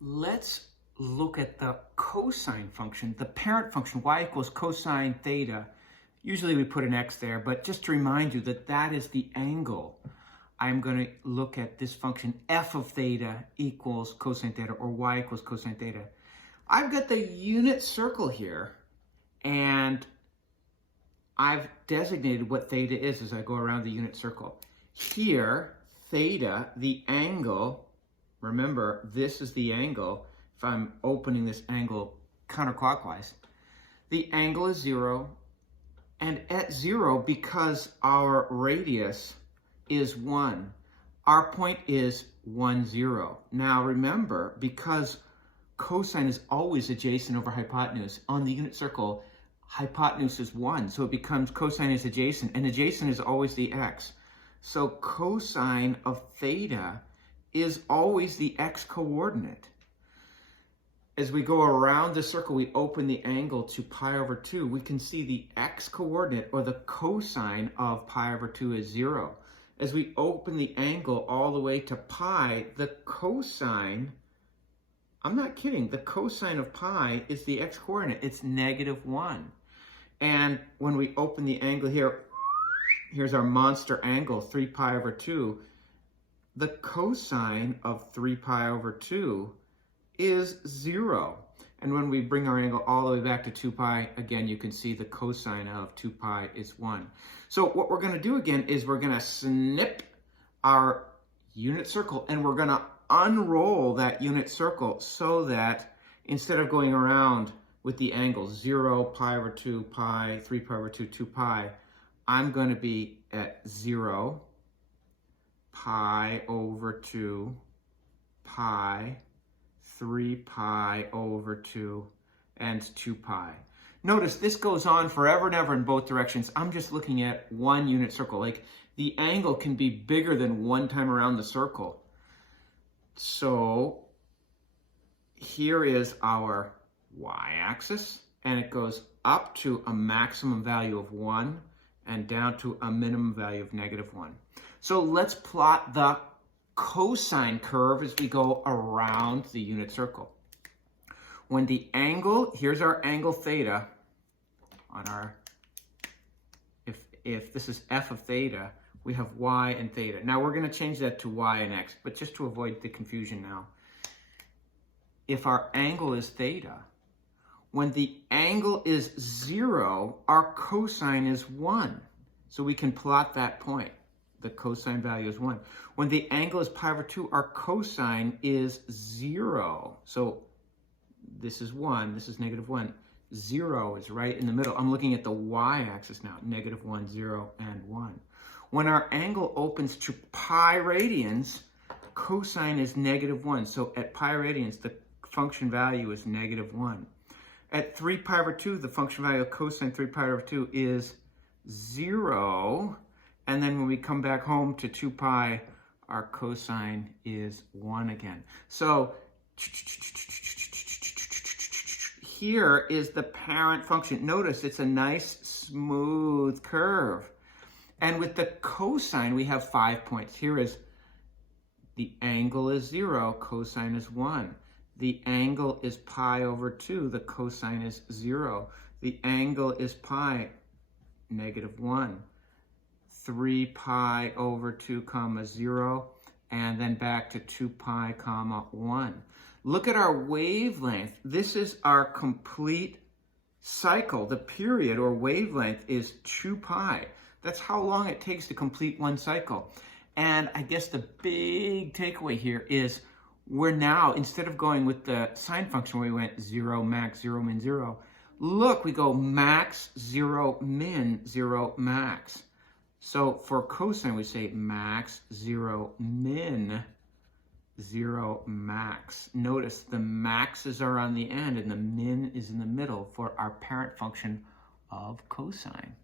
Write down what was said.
Let's look at the cosine function, the parent function, y equals cosine theta. Usually we put an x there, but just to remind you that that is the angle. I'm going to look at this function f of theta equals cosine theta, or y equals cosine theta. I've got the unit circle here, and I've designated what theta is as I go around the unit circle. Here, theta, the angle, remember, this is the angle. If I'm opening this angle counterclockwise, the angle is 0. And at 0, because our radius is 1, our point is 1, 0. Now remember, because cosine is always adjacent over hypotenuse, on the unit circle, hypotenuse is 1, so it becomes cosine is adjacent, and adjacent is always the x. So cosine of theta is always the x coordinate. As we go around the circle, we open the angle to pi over 2. We can see the x coordinate, or the cosine of pi over 2, is 0. As we open the angle all the way to pi, the cosine, I'm not kidding, the cosine of pi is the x coordinate. It's -1. And when we open the angle here, here's our monster angle, 3 pi over 2. The cosine of 3 pi over 2 is 0. And when we bring our angle all the way back to 2 pi, again, you can see the cosine of 2 pi is 1. So what we're going to do again is we're going to snip our unit circle, and we're going to unroll that unit circle so that instead of going around with the angles 0, pi over 2, pi, 3 pi over 2, 2 pi, I'm going to be at 0, pi over 2, pi, 3 pi over 2, and 2 pi. Notice this goes on forever and ever in both directions. I'm just looking at one unit circle. Like, the angle can be bigger than one time around the circle. So here is our y-axis, and it goes up to a maximum value of 1 and down to a minimum value of -1. So let's plot the cosine curve as we go around the unit circle. When the angle, here's our angle theta on our, if this is f of theta, we have y and theta. Now we're going to change that to y and x, but just to avoid the confusion now. If our angle is theta, when the angle is 0, our cosine is 1. So we can plot that point. The cosine value is 1. When the angle is pi over 2, our cosine is 0. So this is 1, this is -1. 0 is right in the middle. I'm looking at the y-axis now, -1, 0, and 1. When our angle opens to pi radians, cosine is -1. So at pi radians, the function value is -1. At 3 pi over 2, the function value of cosine 3 pi over 2 is 0. And then when we come back home to 2 pi, our cosine is 1 again. So here is the parent function. Notice it's a nice smooth curve. And with the cosine, we have 5 points. Here is the angle is 0, cosine is 1. The angle is pi over 2, the cosine is 0. The angle is pi, -1. 3 pi over 2 comma 0, and then back to 2 pi comma 1. Look at our wavelength. This is our complete cycle. The period or wavelength is 2 pi. That's how long it takes to complete one cycle. And I guess the big takeaway here is we're now, instead of going with the sine function where we went 0, max, 0, min, 0, look, we go max, 0, min, 0, max. So for cosine, we say max, 0, min, 0, max. Notice the maxes are on the end and the min is in the middle for our parent function of cosine.